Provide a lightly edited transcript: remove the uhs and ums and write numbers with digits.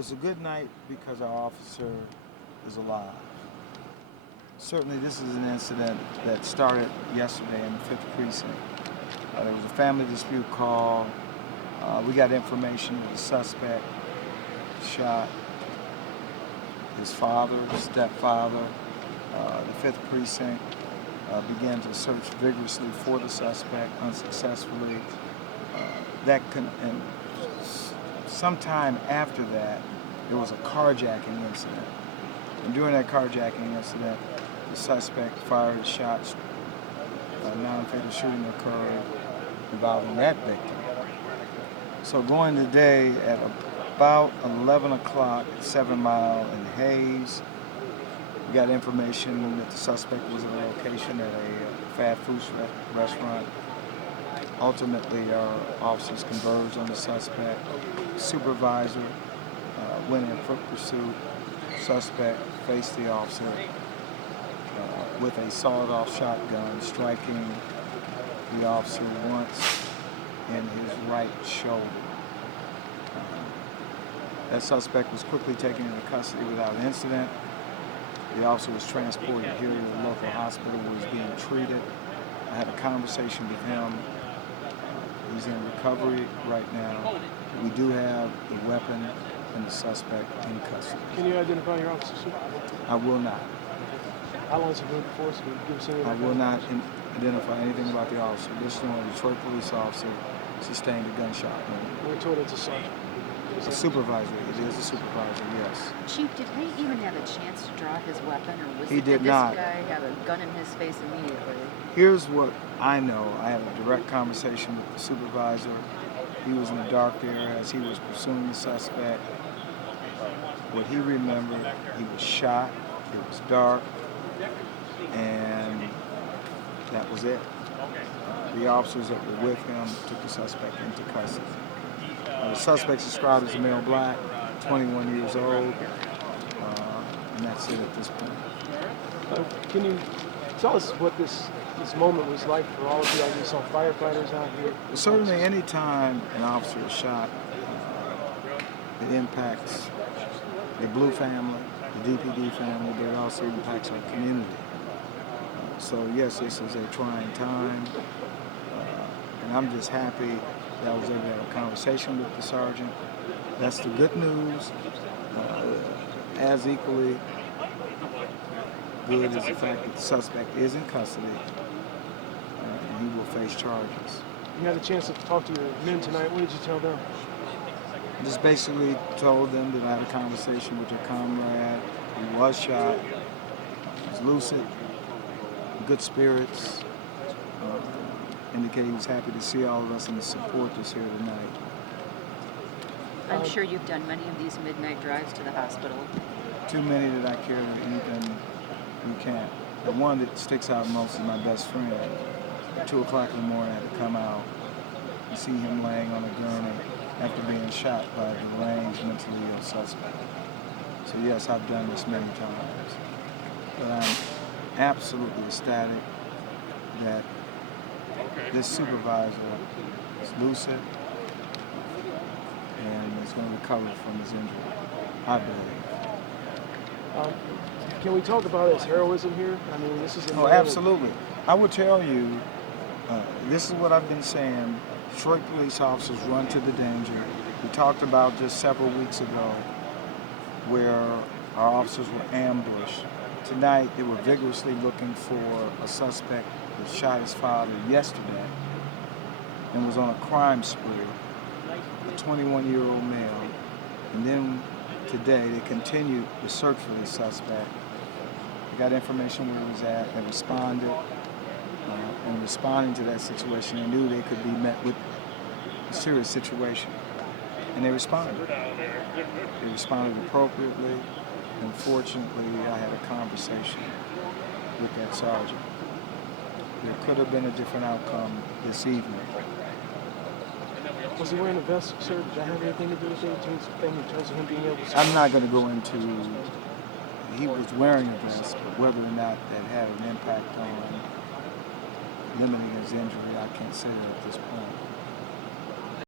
It's a good night because our officer is alive. Certainly this is an incident that started yesterday in the 5th Precinct. There was a family dispute call. We got information that the suspect shot his father, his stepfather. The 5th Precinct began to search vigorously for the suspect unsuccessfully. And sometime after that, there was a carjacking incident. And during that carjacking incident, the suspect fired shots. A non-fatal shooting occurred involving that victim. So going today at about 11 o'clock at 7 Mile in Hayes, we got information that the suspect was at a location at a fast food restaurant. Ultimately, our officers converged on the suspect. Supervisor went in foot pursuit. Suspect faced the officer with a sawed-off shotgun, striking the officer once in his right shoulder. That suspect was quickly taken into custody without incident. The officer was transported here to the local hospital where he's being treated. I had a conversation with him. He's in recovery right now. We do have the weapon and the suspect in custody. Can you identify your officer? I will not. How long has he been in the force? Can you give us any? I will not identify anything about the officer. This is a Detroit police officer sustained a gunshot wound. We're told it's a sergeant. A supervisor. It is a supervisor, yes. Chief, did he even have a chance to draw his weapon, or He did not. This guy have a gun in his face immediately? Here's what I know. I had a direct conversation with the supervisor. He was in a dark area as he was pursuing the suspect. What he remembered, he was shot, it was dark, and that was it. The officers that were with him took the suspect into custody. The suspect's described as a male black, 21 years old, and that's it at this point. Can you tell us what this moment was like for all of you? I saw firefighters out here. Well, certainly any time an officer is shot, it impacts the Blue family, the DPD family, but it also impacts our community. So yes, this is a trying time, and I'm just happy that I was able to have a conversation with the sergeant. That's the good news. As equally good as the fact that the suspect is in custody, and he will face charges. You had a chance to talk to your men tonight. What did you tell them? I just basically told them that I had a conversation with their comrade who was shot. He was lucid, good spirits, indicated he was happy to see all of us and to support us here tonight. I'm sure you've done many of these midnight drives to the hospital. Too many that I care to even recant. The one that sticks out most is my best friend. At 2 o'clock in the morning, I had to come out and see him laying on a gurney after being shot by a deranged, mentally ill suspect. So yes, I've done this many times. But I'm absolutely ecstatic that this supervisor is lucid and is going to recover from his injury, I believe. Can we talk about his heroism here? I mean, this is Oh, absolutely. I would tell you, this is what I've been saying. Detroit police officers run to the danger. We talked about just several weeks ago where our officers were ambushed. Tonight, they were vigorously looking for a suspect that shot his father yesterday and was on a crime spree, a 21-year-old male. And then today, they continued the search for this suspect. They got information where he was at, they responded, and responding to that situation, they knew they could be met with a serious situation. And they responded. They responded appropriately. And fortunately, I had a conversation with that sergeant. There could have been a different outcome this evening. Was he wearing a vest, sir? Did that have anything to do with anything in terms of him being able to... I'm not going to go into... He was wearing a vest, but whether or not that had an impact on limiting his injury, I can't say that at this point.